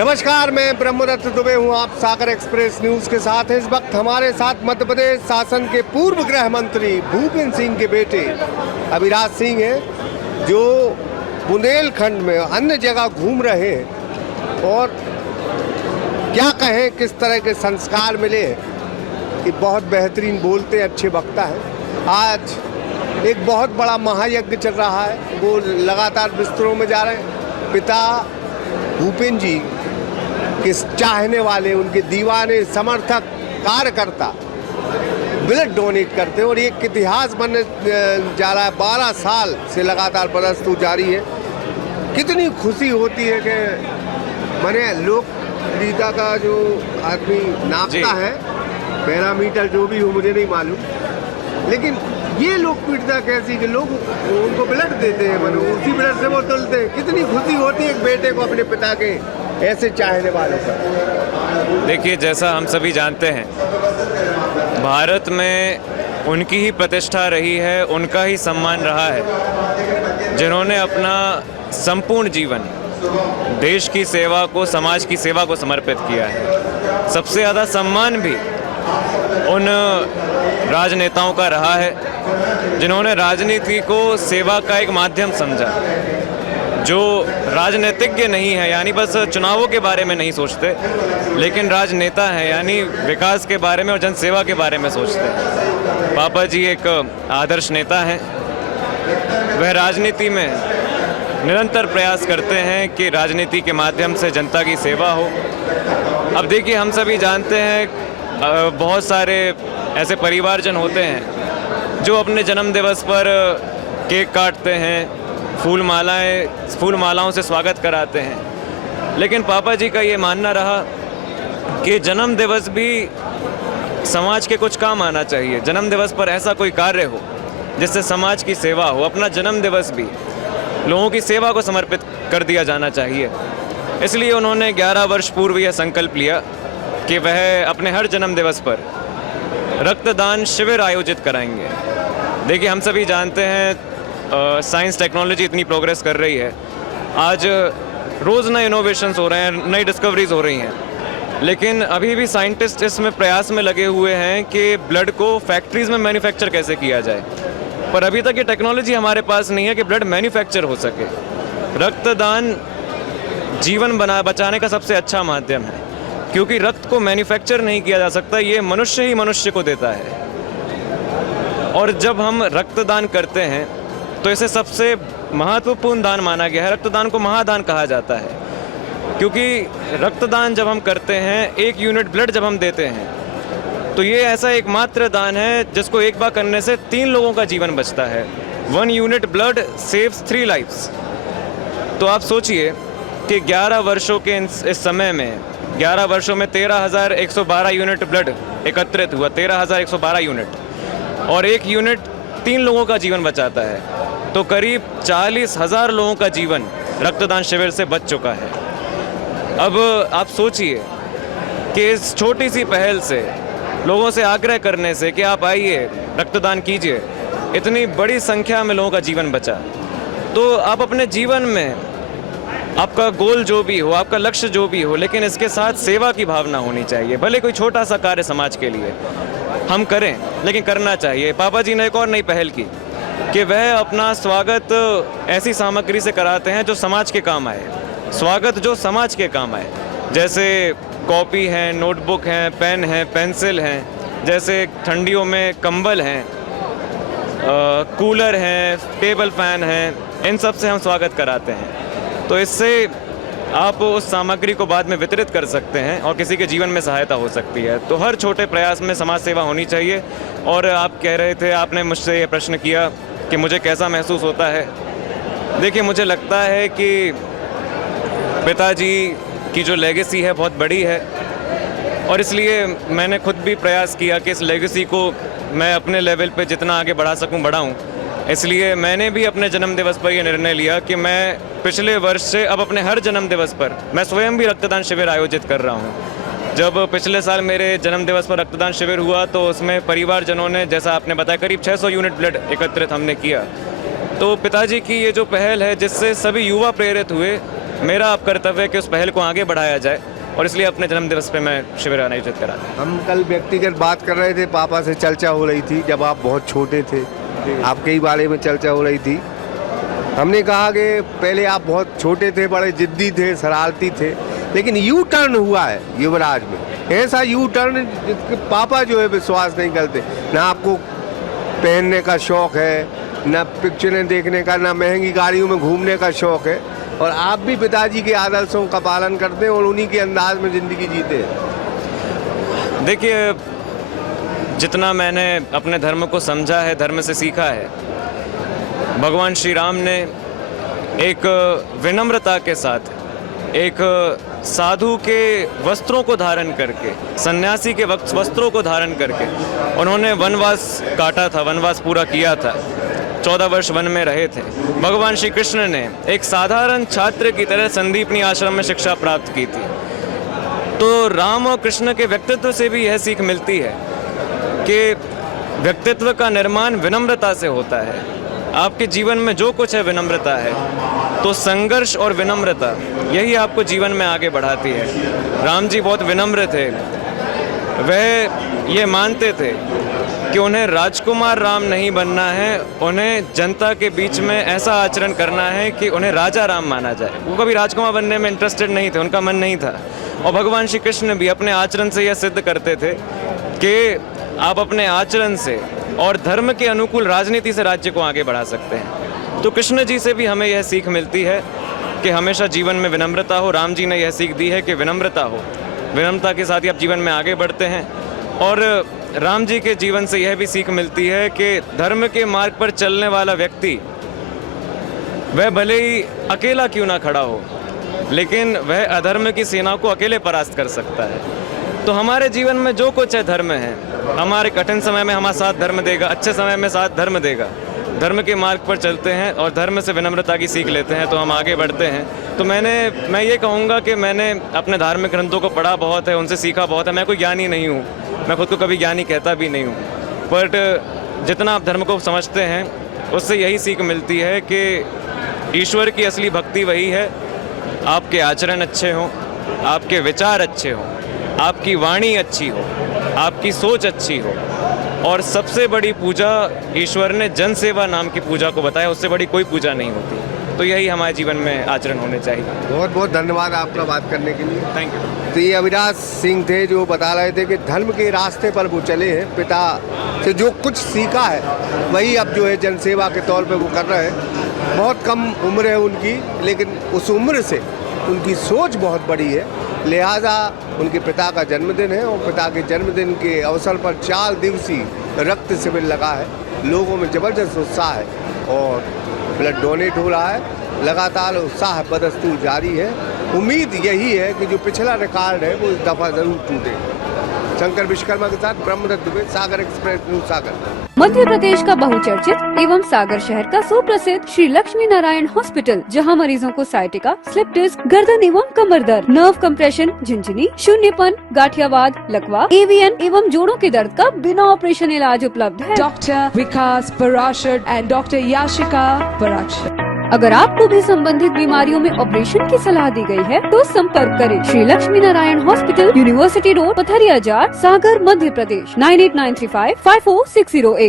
नमस्कार, मैं ब्रह्मदत्त दुबे हूँ। आप सागर एक्सप्रेस न्यूज़ के साथ हैं। इस वक्त हमारे साथ मध्य प्रदेश शासन के पूर्व गृह मंत्री भूपेंद्र सिंह के बेटे अविराज सिंह हैं, जो बुंदेलखंड में अन्य जगह घूम रहे हैं और क्या कहें किस तरह के संस्कार मिले हैं कि बहुत बेहतरीन बोलते हैं, अच्छे वक्ता हैं। आज एक बहुत बड़ा महायज्ञ चल रहा है, वो लगातार बिस्तरों में जा रहे हैं। पिता भूपेंद्र जी के चाहने वाले, उनके दीवाने, समर्थक, कार्यकर्ता ब्लड डोनेट करते हैं और एक इतिहास बनने जा रहा है। 12 साल से लगातार प्रस्तुत जारी है। कितनी खुशी होती है कि मैंने लोकप्रियता का जो आदमी नापता है, पैरामीटर जो भी हो मुझे नहीं मालूम, लेकिन ये लोकप्रियता कैसी कि लोग उनको ब्लड देते हैं, मनो उसी ब्लड से वो तुलते हैं। कितनी खुशी होती है एक बेटे को अपने पिता के ऐसे चाहने वालों पर। देखिए, जैसा हम सभी जानते हैं, भारत में उनकी ही प्रतिष्ठा रही है, उनका ही सम्मान रहा है, जिन्होंने अपना संपूर्ण जीवन देश की सेवा को, समाज की सेवा को समर्पित किया है। सबसे ज़्यादा सम्मान भी उन राजनेताओं का रहा है जिन्होंने राजनीति को सेवा का एक माध्यम समझा, जो राजनीतिज्ञ नहीं है, यानी बस चुनावों के बारे में नहीं सोचते, लेकिन राजनेता हैं, यानी विकास के बारे में और जनसेवा के बारे में सोचते हैं। पापा जी एक आदर्श नेता हैं। वह राजनीति में निरंतर प्रयास करते हैं कि राजनीति के माध्यम से जनता की सेवा हो। अब देखिए, हम सभी जानते हैं बहुत सारे ऐसे परिवारजन होते हैं जो अपने जन्म दिवस पर केक काटते हैं, फूल मालाओं से स्वागत कराते हैं, लेकिन पापा जी का ये मानना रहा कि जन्म दिवस भी समाज के कुछ काम आना चाहिए। जन्म दिवस पर ऐसा कोई कार्य हो जिससे समाज की सेवा हो। अपना जन्म दिवस भी लोगों की सेवा को समर्पित कर दिया जाना चाहिए। इसलिए उन्होंने 11 वर्ष पूर्व यह संकल्प लिया कि वह अपने हर जन्म दिवस पर रक्तदान शिविर आयोजित कराएंगे। देखिए, हम सभी जानते हैं साइंस टेक्नोलॉजी इतनी प्रोग्रेस कर रही है, आज रोज़ नए इनोवेशंस हो रहे हैं, नई डिस्कवरीज हो रही हैं, लेकिन अभी भी साइंटिस्ट इसमें प्रयास में लगे हुए हैं कि ब्लड को फैक्ट्रीज़ में मैन्युफैक्चर कैसे किया जाए। पर अभी तक ये टेक्नोलॉजी हमारे पास नहीं है कि ब्लड मैन्युफैक्चर हो सके। रक्तदान जीवन बचाने का सबसे अच्छा माध्यम है, क्योंकि रक्त को मैन्युफैक्चर नहीं किया जा सकता, ये मनुष्य ही मनुष्य को देता है। और जब हम रक्तदान करते हैं तो इसे सबसे महत्वपूर्ण दान माना गया है। रक्तदान को महादान कहा जाता है, क्योंकि रक्तदान जब हम करते हैं, 1 यूनिट ब्लड जब हम देते हैं, तो ये ऐसा एकमात्र दान है जिसको एक बार करने से 3 लोगों का जीवन बचता है। 1 यूनिट ब्लड सेव्स 3 लाइफ्स। तो आप सोचिए कि 11 वर्षों के इस समय में 11 वर्षों में 13,112 यूनिट ब्लड एकत्रित हुआ, 13,112 यूनिट, और 1 यूनिट 3 लोगों का जीवन बचाता है। तो करीब 40,000 लोगों का जीवन रक्तदान शिविर से बच चुका है। अब आप सोचिए कि इस छोटी सी पहल से, लोगों से आग्रह करने से कि आप आइए रक्तदान कीजिए, इतनी बड़ी संख्या में लोगों का जीवन बचा। तो आप अपने जीवन में, आपका गोल जो भी हो, आपका लक्ष्य जो भी हो, लेकिन इसके साथ सेवा की भावना होनी चाहिए। भले कोई छोटा सा कार्य समाज के लिए हम करें, लेकिन करना चाहिए। पापा जी ने एक और नई पहल की कि वह अपना स्वागत ऐसी सामग्री से कराते हैं जो समाज के काम आए। स्वागत जो समाज के काम आए, जैसे कॉपी हैं, नोटबुक हैं, पेन हैं, पेंसिल हैं, जैसे ठंडियों में कंबल हैं, कूलर हैं, टेबल फैन हैं, इन सब से हम स्वागत कराते हैं। तो इससे आप उस सामग्री को बाद में वितरित कर सकते हैं और किसी के जीवन में सहायता हो सकती है। तो हर छोटे प्रयास में समाज सेवा होनी चाहिए। और आप कह रहे थे, आपने मुझसे ये प्रश्न किया कि मुझे कैसा महसूस होता है। देखिए, मुझे लगता है कि पिताजी की जो लेगेसी है बहुत बड़ी है, और इसलिए मैंने खुद भी प्रयास किया कि इस लेगेसी को मैं अपने लेवल पे जितना आगे बढ़ा सकूं बढ़ाऊं। इसलिए मैंने भी अपने जन्म दिवस पर यह निर्णय लिया कि मैं पिछले वर्ष से अब अपने हर जन्म दिवस पर मैं स्वयं भी रक्तदान शिविर आयोजित कर रहा हूं। जब पिछले साल मेरे जन्म दिवस पर रक्तदान शिविर हुआ तो उसमें परिवारजनों ने, जैसा आपने बताया, करीब 600 यूनिट ब्लड एकत्रित हमने किया। तो पिताजी की ये जो पहल है, जिससे सभी युवा प्रेरित हुए मेरा अब कर्तव्य है कि उस पहल को आगे बढ़ाया जाए और इसलिए अपने जन्मदिवस पे मैं शिविर आयोजित करा। हम कल व्यक्तिगत बात कर रहे थे, पापा से चर्चा हो रही थी जब आप बहुत छोटे थे, आपके ही बारे में चर्चा हो रही थी। हमने कहा कि पहले आप बहुत छोटे थे, बड़े जिद्दी थे, शरारती थे, लेकिन यू टर्न हुआ है युवराज में, ऐसा यू टर्न जिसके पापा जो है विश्वास नहीं करते। ना आपको पहनने का शौक है, ना पिक्चरें देखने का, ना महंगी गाड़ियों में घूमने का शौक है, और आप भी पिताजी के आदर्शों का पालन करते हैं और उन्हीं के अंदाज में ज़िंदगी जीते हैं। देखिए, जितना मैंने अपने धर्म को समझा है, धर्म से सीखा है, भगवान श्री राम ने एक विनम्रता के साथ, एक साधु के वस्त्रों को धारण करके, सन्यासी के वस्त्रों को धारण करके उन्होंने वनवास काटा था, वनवास पूरा किया था, 14 वर्ष वन में रहे थे। भगवान श्री कृष्ण ने एक साधारण छात्र की तरह संदीपनी आश्रम में शिक्षा प्राप्त की थी। तो राम और कृष्ण के व्यक्तित्व से भी यह सीख मिलती है कि व्यक्तित्व का निर्माण विनम्रता से होता है। आपके जीवन में जो कुछ है विनम्रता है, तो संघर्ष और विनम्रता यही आपको जीवन में आगे बढ़ाती है। राम जी बहुत विनम्र थे, वह ये मानते थे कि उन्हें राजकुमार राम नहीं बनना है, उन्हें जनता के बीच में ऐसा आचरण करना है कि उन्हें राजा राम माना जाए। वो कभी राजकुमार बनने में इंटरेस्टेड नहीं थे, उनका मन नहीं था। और भगवान श्री कृष्ण भी अपने आचरण से यह सिद्ध करते थे कि आप अपने आचरण से और धर्म के अनुकूल राजनीति से राज्य को आगे बढ़ा सकते हैं। तो कृष्ण जी से भी हमें यह सीख मिलती है कि हमेशा जीवन में विनम्रता हो। राम जी ने यह सीख दी है कि विनम्रता हो, विनम्रता के साथ ही आप जीवन में आगे बढ़ते हैं। और राम जी के जीवन से यह भी सीख मिलती है कि धर्म के मार्ग पर चलने वाला व्यक्ति, वह भले ही अकेला क्यों ना खड़ा हो, लेकिन वह अधर्म की सेना को अकेले परास्त कर सकता है। तो हमारे जीवन में जो कुछ है धर्म है। हमारे कठिन समय में हमारा साथ धर्म देगा, अच्छे समय में साथ धर्म देगा। धर्म के मार्ग पर चलते हैं और धर्म से विनम्रता की सीख लेते हैं तो हम आगे बढ़ते हैं। तो मैं ये कहूँगा कि मैंने अपने धार्मिक ग्रंथों को पढ़ा बहुत है, उनसे सीखा बहुत है। मैं कोई ज्ञानी नहीं हूँ, मैं खुद को कभी ज्ञानी कहता भी नहीं हूँ, बट जितना आप धर्म को समझते हैं उससे यही सीख मिलती है कि ईश्वर की असली भक्ति वही है, आपके आचरण अच्छे हों, आपके विचार अच्छे हों, आपकी वाणी अच्छी हो, आपकी सोच अच्छी हो। और सबसे बड़ी पूजा ईश्वर ने जन सेवा नाम की पूजा को बताया, उससे बड़ी कोई पूजा नहीं होती। तो यही हमारे जीवन में आचरण होने चाहिए। बहुत बहुत धन्यवाद आपका बात करने के लिए। Thank you. तो ये अविनाश सिंह थे जो बता रहे थे कि धर्म के रास्ते पर वो चले हैं, पिता से जो कुछ सीखा है वही अब जो है जनसेवा के तौर पे वो कर रहे हैं। बहुत कम उम्र है उनकी, लेकिन उस उम्र से उनकी सोच बहुत बड़ी है। लिहाजा उनके पिता का जन्मदिन है और पिता के जन्मदिन के अवसर पर 4 दिवसीय रक्त शिविर लगा है। लोगों में ज़बरदस्त उत्साह है और ब्लड डोनेट हो रहा है। लगातार उत्साह बदस्तूर जारी है। उम्मीद यही है कि जो पिछला रिकॉर्ड है वो इस दफ़ा ज़रूर टूटे। शंकर विश्वकर्मा के साथ ब्रह्मदत्त दुबे, सागर एक्सप्रेस न्यूज़, सागर। मध्य प्रदेश का बहुचर्चित एवं सागर शहर का सुप्रसिद्ध श्री लक्ष्मी नारायण हॉस्पिटल, जहां मरीजों को साइटिका, स्लिप डिस्क, गर्दन एवं कमर दर्द, नर्व कंप्रेशन, झिंझिनी, शून्यपन, गाठियावाद, लकवा, एवीएन एवं जोड़ों के दर्द का बिना ऑपरेशन इलाज उपलब्ध है। Doctor Vikas Parashar and doctor Yashika Parashar. अगर आपको भी संबंधित बीमारियों में ऑपरेशन की सलाह दी गई है तो संपर्क करें Shri Lakshmi Narayan hospital, university road, Pathariya जार, सागर, मध्य प्रदेश 9893554608।